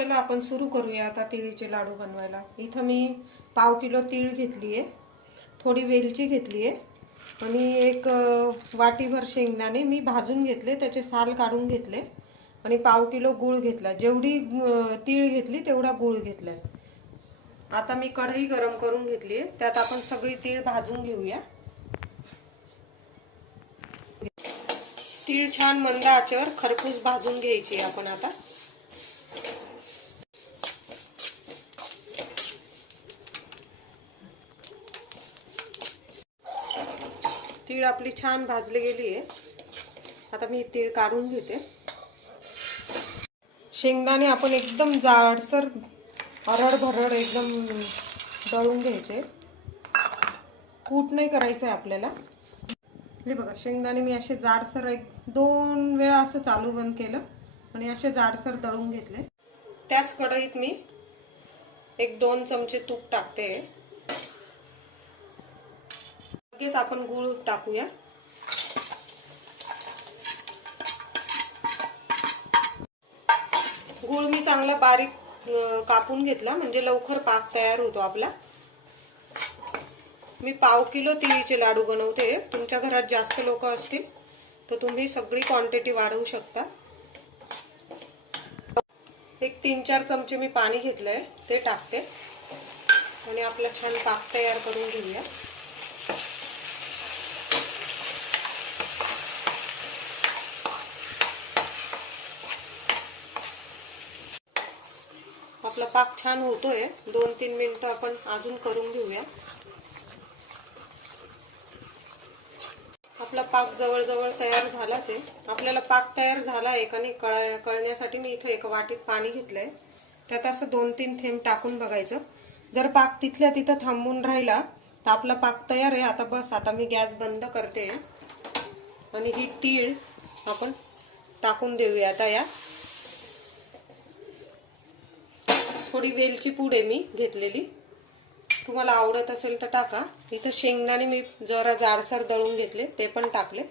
चला आपण सुरू करूया आता तिळीचे लाडू बनवायला. इथं मी पाव किलो तीळ घेतली आहे थोडी वेलची घेतली आहे आणि एक वाटीभर शेंगदाणे मी भाजून घेतले त्याचे साल काढून घेतले आणि पाव किलो गूळ घेतला. जेवढी तीळ घेतली तेवढा गूळ घेतलाय. आता मी कढई गरम करून घेतली आहे त्यात आपण सगळी तीळ भाजून घेऊया. तीळ छान मंद आचेवर खरपूस भाजून घ्यायची आपण आता. तीळ आपली छान भाजली गेली आहे. आता मी तीळ काढून घेते. शेंगदाणे आपण एकदम जाडसर हरड भरड एकदम दळून घ्यायचे. कूट नाही करायचं आहे आपल्याला. हे बघा शेंगदाणे मी असे जाडसर एक दोन वेळा असं चालू बंद केलं आणि असे जाडसर दळून घेतले. त्याच कढईत मी एक दोन चमचे तूप टाकते. लगेच आपण गूळ टाकूया. गूळ मी चांगला बारीक कापून घेतला. म्हणजे लवकर पाक तयार होतो आपला. मी पाव किलो तिळीचे लाडू बनवते. तुमच्या घरात जास्त लोक असतील तर तुम्ही सगळी क्वांटिटी वाढवू शकता. एक तीन चार चमचे मी पाणी घेतलंय ते टाकते. आणि आपला छान पाक तयार करून घेऊया. आपला पाक छान होतोय. दोन तीन मिनटं आपण अजून करून घेऊया. आपला पाक जवळजवळ तयार झालाच आहे आपल्याला पाक तयार झाला आहे का नाही कळ कळण्यासाठी मी इथं एका वाटीत पाणी घेतलंय. त्यात असं दोन तीन थेंब टाकून बघायचं. जर पाक तिथल्या तिथं थांबून राहिला तर आपला पाक तयार आहे. आता बस आता मी गॅस बंद करते. आणि ही तीळ आपण टाकून देऊया. आता या थोडी वेलची पूड आहे मी घेतलेली. तुम्हाला आवडत असेल तर टाका. इथं शेंगदाणे मी जरा जाडसर दळून घेतले ते पण टाकले.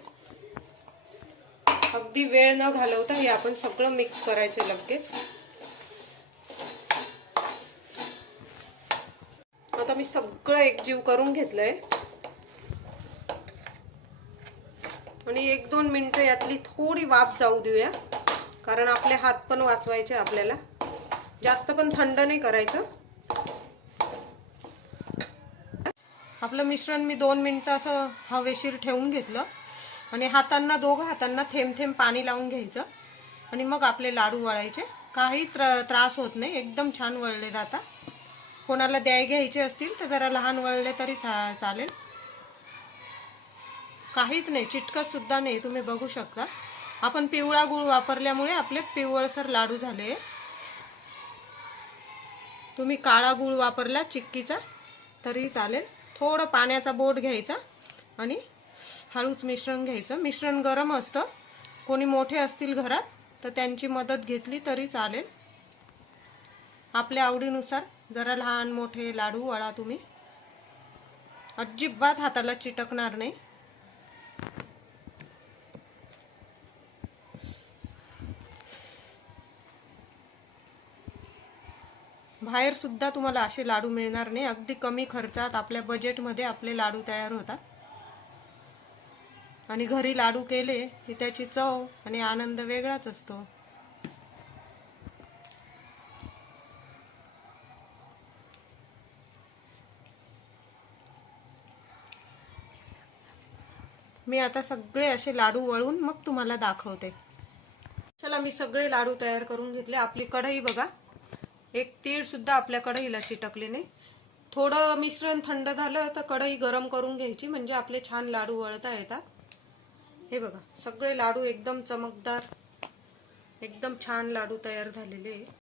अगदी वेळ न घालवता हे आपण सगळं मिक्स करायचं लगेच. आता मी सगळं एकजीव करून घेतलंय. आणि एक दोन मिनिटं यातली थोडी वाफ जाऊ देऊया कारण आपले हात पण वाचवायचे आपल्याला. जास्त पण थंड नाही करायचं. आपलं मिश्रण मी दोन मिनटं असं हवेशीर ठेवून घेतलं. आणि हातांना दोघं हातांना थेंब थेंब पाणी लावून घ्यायचं. आणि मग आपले लाडू वळायचे. काही त्र त्रास होत नाही. एकदम छान वळले जातात कोणाला द्याय घ्यायचे असतील तर जरा लहान वळले तरी चा चालेल. काहीच नाही. चिटकत सुद्धा नाही. तुम्ही बघू शकता. आपण पिवळा गुळ वापरल्यामुळे आपले पिवळसर लाडू झाले. तुम्ही काळा गुळ वापरला चिक्कीचा तरी चालेल. थोडं पाण्याचा बोट घ्यायचा आणि हळूच मिश्रण घ्यायचं. मिश्रण गरम असतं. कोणी मोठे असतील घरात तर त्यांची मदत घेतली तरी चालेल. आपल्या आवडीनुसार जरा लहान मोठे लाडू वळा तुम्ही. अजिबात हाताला चिटकणार नाही. बाहेर सुद्धा तुम्हाला असे लाडू मिळणार नाही. अगदी कमी खर्चात आपल्या बजेटमध्ये आपले लाडू तयार होतात. आणि घरी लाडू केले की त्याची चव आणि आनंद वेगळाच असतो. मी आता सगळे असे लाडू वळून मग तुम्हाला दाखवते. चला मी सगळे लाडू तयार करून घेतले. आपली कढई बघा. एक तीळ सुद्धा आपल्या कढईला चिटकले नाही. थोडं मिश्रण थंड झालं तर कढई गरम करून घ्यायची म्हणजे आपले छान लाडू वळता येतात. हे बघा सगळे लाडू एकदम चमकदार एकदम छान लाडू तयार झालेले आहे